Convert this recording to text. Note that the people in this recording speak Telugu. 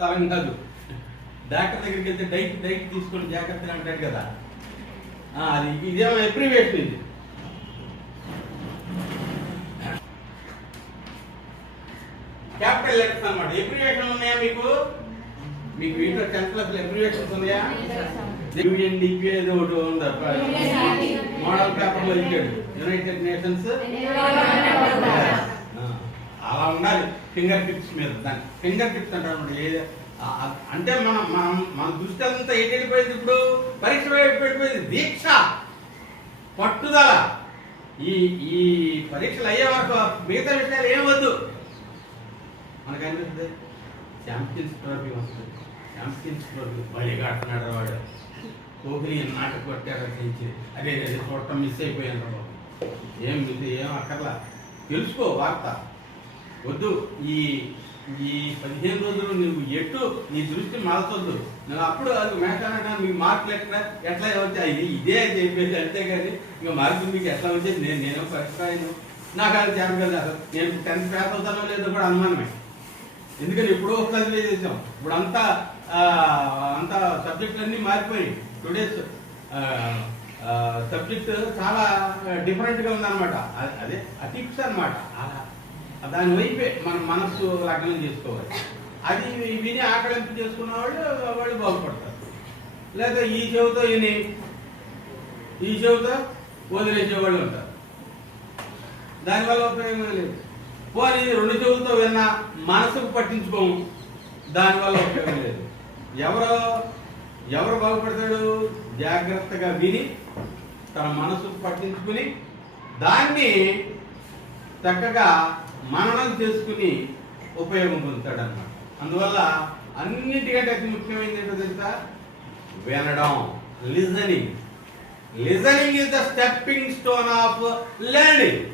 తరం కాదు. డాక్టర్ దగ్గరికి వెళ్తే డైట్ తీసుకొని జాగ్రత్తగా అంటాడు కదా, అది ఇదేమో ఎప్రివేషన్. ఇది క్యాపిటల్ లెటర్స్ అన్నమాట. ఎప్రివేషన్ ఉన్నాయా మీకు? వీటిలో 10th క్లాస్ ఎప్రివేషన్స్ ఉన్నాయా? ఏదో ఒకటి ఉందా? మోడల్ పేపర్ లో ఇచ్చాడు, యునైటెడ్ నేషన్స్. అలా ఉండాలి ఫింగర్ టిప్స్ మీద. దాన్ని ఫింగర్ టిప్స్ అంటారు. అంటే మన దృష్టి అంతా వెళ్ళిపోయింది. ఇప్పుడు పరీక్ష వెళ్ళిపోయింది. దీక్ష, పట్టుదల. ఈ పరీక్షలు అయ్యే వరకు మిగతా విషయాలు ఏమవద్దు. మనకు అనిపిస్తుంది ఛాంపియన్స్ ట్రోఫీ వస్తుంది. ఛాంపియన్స్ ట్రోఫీ బలిగా ఆడుతున్నాడు వాడు. కోహ్లీ నాటకు కొట్టారు చేయించి అదే చూడటం మిస్ అయిపోయాను బాబు. ఏం అక్కర్లా, తెలుసుకో వార్త. వద్దు ఈ 15 రోజులు నువ్వు నీ దృష్టి మార్చొద్దు. నువ్వు అప్పుడు అది మేకాన మీకు మార్కులు ఎట్లా వచ్చాయి ఇదే చెప్పేసి. అంతేగాని ఇంకా మార్కులు మీకు ఎట్లా వచ్చేది నేను పరిష్కారం నాకు అది చేయాలి కదా. నేను 10th పాస్ అవుతానో లేదో కూడా అనుమానమే. ఎందుకని ఎప్పుడో ఒకసారి చేసాం. ఇప్పుడు అంతా సబ్జెక్టులన్నీ మారిపోయి టుడేస్ సబ్జెక్ట్ చాలా డిఫరెంట్గా ఉందన్నమాట. అదే ఆ టిప్స్ అనమాట. దాని వైపే మన మనస్సు లగ్నం చేసుకోవాలి. అది విని ఆకలింపు చేసుకున్న వాళ్ళు బాగుపడతారు. లేదా ఈ చెవితో విని ఈ చెవితో వదిలేసేవాళ్ళు ఉంటారు. దానివల్ల ఉపయోగం లేదు. పోనీ 2 చెవులతో విన్నా మనసుకు పట్టించుకోము, దానివల్ల ఉపయోగం లేదు. ఎవరు బాగుపడతాడు? జాగ్రత్తగా విని తన మనసుకు పట్టించుకుని దాన్ని చక్కగా మననం చేసుకుని ఉపయోగం పొందుతాడు అన్నమాట. అందువల్ల అన్నిటికంటే అతి ముఖ్యమైనది ఏంటో తెలుసా? వినడం. Listening is the stepping stone of learning.